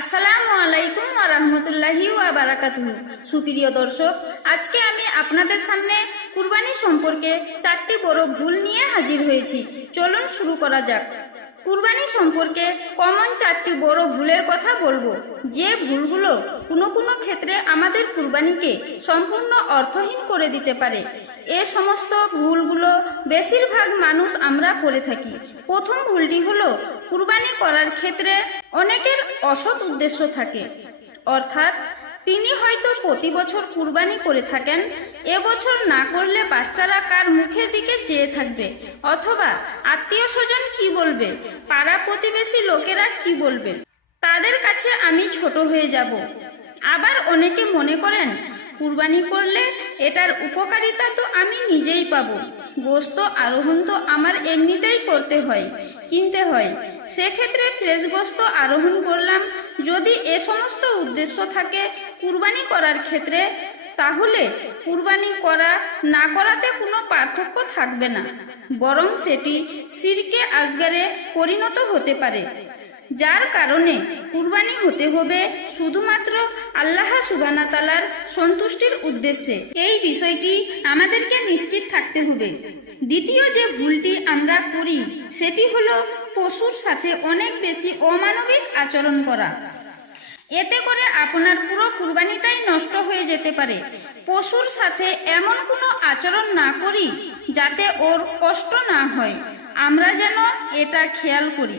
আসসালামু আলাইকুম রহমতুল্লাহি বারাকাতুহু। সুপ্রিয় দর্শক, আজকে আমি আপনাদের সামনে কুরবানি সম্পর্কে চারটি বড় ভুল নিয়ে হাজির হয়েছি। চলুন শুরু করা যাক। কুরবানি সম্পর্কে কমন চারটি বড় ভুলের কথা বলব। যে ভুলগুলো কোনো কোনো ক্ষেত্রে আমাদের কুরবানিকে সম্পূর্ণ অর্থহীন করে দিতে পারে। এ সমস্ত ভুলগুলো বেশিরভাগ মানুষ আমরা করে থাকি। প্রথম ভুলটি হলো কুরবানি করার ক্ষেত্রে অনেকের অসৎ উদ্দেশ্য থাকে। অর্থাৎ তিনি হয়তো প্রতি বছর কুরবানি করে থাকেন। এবছর না করলে বাচ্চারা কার মুখের দিকে চেয়ে থাকবে? অথবা আত্মীয় স্বজন কি বলবে? পাড়া প্রতিবেশী লোকেরা কি বলবে? তাদের কাছে আমি ছোট হয়ে যাব। আবার অনেকে মনে করেন, কুরবানি করলে এটার উপকারিতা তো আমি নিজেই পাবো। গোস্ত আরোহণ তো আমার এমনিতেই করতে হয়, কিনতে হয়। সেক্ষেত্রে ফ্রেশ গোস্ত আরোহণ করলাম। যদি এ সমস্ত উদ্দেশ্য থাকে কুরবানি করার ক্ষেত্রে, তাহলে কুরবানি করা, না করাতে কোনো পার্থক্য থাকবে না। বরং সেটি সিরকে আজগারে পরিণত হতে পারে। যার কারণে কুরবানি হতে হবে শুধুমাত্র আল্লাহ সুবানা তালার সন্তুষ্টির উদ্দেশ্যে। এই বিষয়টি আমাদেরকে নিশ্চিত থাকতে হবে। দ্বিতীয় যে ভুলটি আমরা করি, সেটি হলো পশুর সাথে অনেক বেশি অমানবিক আচরণ করা। এতে করে আপনার পুরো কুরবানিটাই নষ্ট হয়ে যেতে পারে। পশুর সাথে এমন কোনো আচরণ না করি যাতে ওর কষ্ট না হয়। আমরা যেন এটা খেয়াল করি।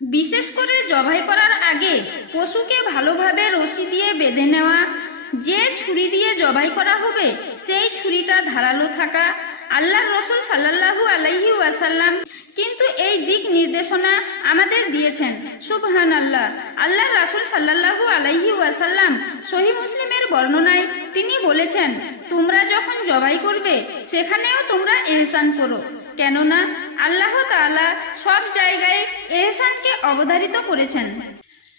বিশেষ করে জবাই করার আগে পশুকে ভালোভাবে রশি দিয়ে বেঁধে নেওয়া, যে ছুরি দিয়ে জবাই করা হবে সেই ছুরিটা ধারালো থাকা। আল্লাহর রসুল সাল্লাল্লাহু আলাইহি ওয়াসাল্লাম কিন্তু এই দিক নির্দেশনা আমাদের দিয়েছেন। সুবহান আল্লাহ আল্লাহ রাসুল সাল্লাল্লাহু আলাইহি ওয়াসাল্লাম সহি মুসলিমের বর্ণনায় তিনি বলেছেন, তোমরা যখন জবাই করবে, সেখানেও তোমরা এহসান করো। কেননা আল্লাহ তাআলা সব জায়গায় এহসানকে অবধারিত করেছেন।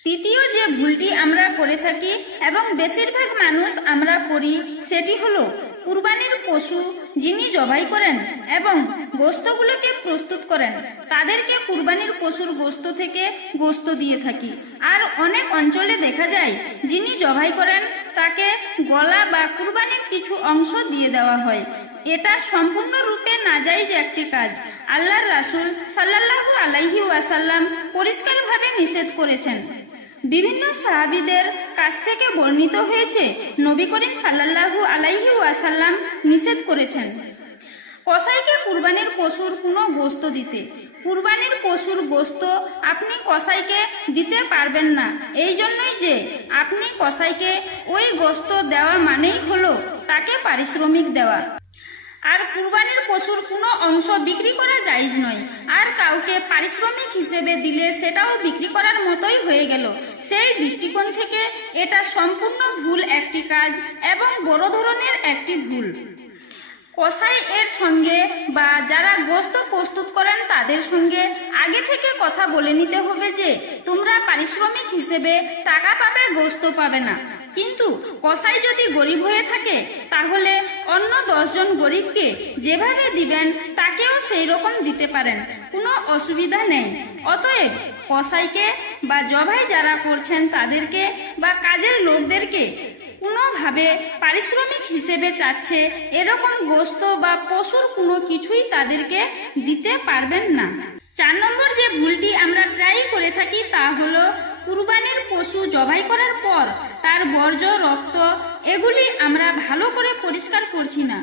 তৃতীয় যে ভুলটি আমরা করে থাকি এবং বেশিরভাগ মানুষ আমরা করি, সেটি হলো কুরবানির পশু যিনি জবাই করেন এবং গোস্তগুলোকে প্রস্তুত করেন, তাদেরকে কুরবানির পশুর গোস্ত থেকে গোস্ত দিয়ে থাকি। আর অনেক অঞ্চলে দেখা যায়, যিনি জবাই করেন, তাকে গলা বা কুরবানির কিছু অংশ দিয়ে দেওয়া হয়। এটা সম্পূর্ণরূপে নাজাইজ একটি কাজ। আল্লাহর রাসুল সাল্লাল্লাহু আলাইহি ওয়াসাল্লাম পরিষ্কারভাবে নিষেধ করেছেন। বিভিন্ন সাহাবিদের কাছ থেকে বর্ণিত হয়েছে, নবী করিম সাল্লাল্লাহু আলাইহি ওয়াসাল্লাম নিষেধ করেছেন। কসাইকে কুরবানির পশুর কোনো গোস্ত দিতে। কুরবানির পশুর গোস্ত আপনি কসাইকে দিতে পারবেন না। এই জন্যই যে আপনি কসাইকে ওই গোস্ত দেওয়া মানেই হলো তাকে পারিশ্রমিক দেওয়া। আর কুরবানির পশুর কোনো অংশ বিক্রি করা যাইজ নয়। আর কাউকে পারিশ্রমিক হিসেবে দিলে সেটাও বিক্রি করার মতোই হয়ে গেল। সেই দৃষ্টিকোণ থেকে এটা সম্পূর্ণ ভুল একটি কাজ এবং বড় ধরনের একটি ভুল। কসাই এর সঙ্গে বা যারা গোস্ত প্রস্তুত করেন তাদের সঙ্গে আগে থেকে কথা বলে নিতে হবে যে তোমরা পারিশ্রমিক হিসেবে টাকা পাবে, গোস্ত পাবে না। কিন্তু কসাই যদি গরিব হয়ে থাকে, তাহলে অন্য দশজন গরিবকে যেভাবে দিবেন, তাকেও সেই রকম দিতে পারেন। কোনো অসুবিধা নেই। অতএব কসাইকে বা জবাই যারা করছেন তাদেরকে বা কাজের লোকদেরকে কোনোভাবে পারিশ্রমিক হিসেবে চাচ্ছে, এরকম গোস্ত বা পশুর কোনো কিছুই তাদেরকে দিতে পারবেন না। চার নম্বর যে ভুলটি আমরা প্রায়ই করে থাকি তা হলো কুরবানির পশু জবাই করার পর তার বর্জ্য, রক্ত, এগুলি আমরা ভালো করে পরিষ্কার করছি না।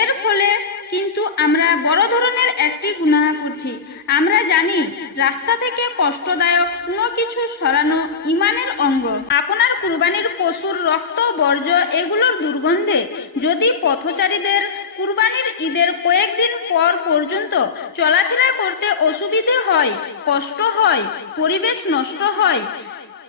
এর ফলে কিন্তু আমরা বড় ধরনের একটি গুনাহ করছি। আমরা জানি রাস্তা থেকে কষ্টদায়ক কোনো কিছু সরানো ইমানের অঙ্গ। আপনার কুরবানির পশুর রক্ত, বর্জ্য এগুলোর দুর্গন্ধে যদি পথচারীদের কুরবানির ঈদের কয়েকদিন পর পর্যন্ত চলাফেরা করতে অসুবিধে হয়, কষ্ট হয়, পরিবেশ নষ্ট হয়,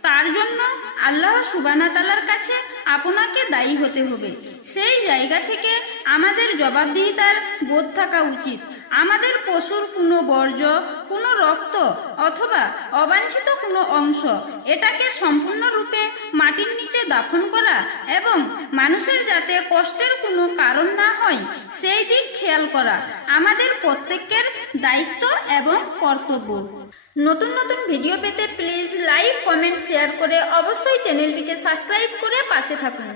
তার জন্য আল্লাহ সুবানা তালার কাছে আপনাকে দায়ী হতে হবে। সেই জায়গা থেকে আমাদের জবাবদিহিতার বোধ থাকা উচিত। আমাদের পশুর কোনো বর্জ্য, কোনো রক্ত অথবা অবাঞ্ছিত কোনো অংশ এটাকে সম্পূর্ণরূপে মাটির নিচে দাফন করা এবং মানুষের যাতে কষ্টের কোনো কারণ না হয়, সেই দিক খেয়াল করা আমাদের প্রত্যেকের দায়িত্ব এবং কর্তব্য। নতুন নতুন ভিডিও পেতে প্লিজ লাইক কমেন্ট শেয়ার করে অবশ্যই চ্যানেলটিকে সাবস্ক্রাইব করে পাশে থাকুন।